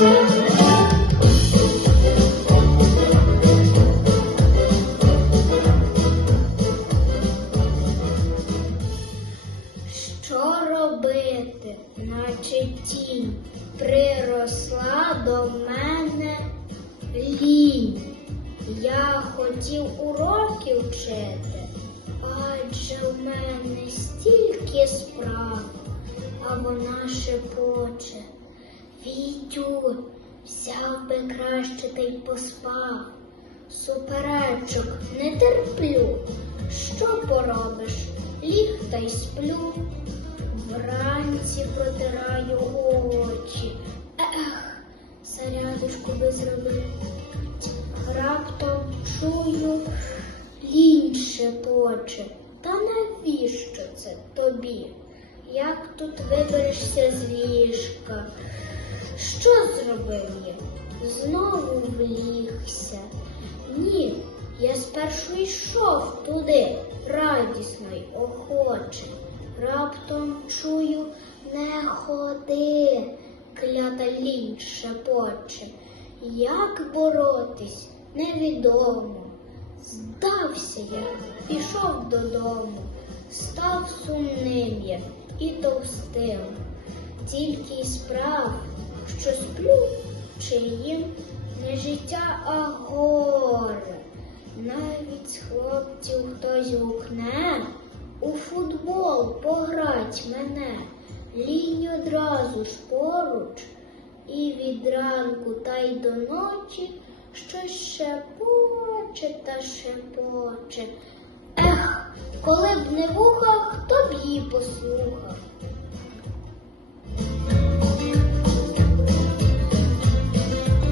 Що робити, наче тінь приросла до мене лінь. Я хотів уроки вчити, адже в мене стільки справ, а вона шепоче. Вітю, взяв би краще та й поспав. Суперечок не терплю. Що поробиш? Ліг та й сплю. Вранці протираю очі. Ех, зарядочку би зробив. Раптом чую, лінь шепоче. Та навіщо це тобі? Як тут виберешся з ліжка? Що зробив я? Знову влігся. Ні, я спершу йшов туди, радісно й охоче. Раптом чую, не ходи, клята лінь шепоче. Як боротись, невідомо. Здався я, пішов додому, став сумним я і товстим. Тільки й справ, що сплю, чи їм не життя, а горе. Навіть з хлопців хтось гукне у футбол пограть мене, лінь одразу ж поруч, і від ранку та й до ночі щось шепоче та шепоче. Ех, коли б не вуха,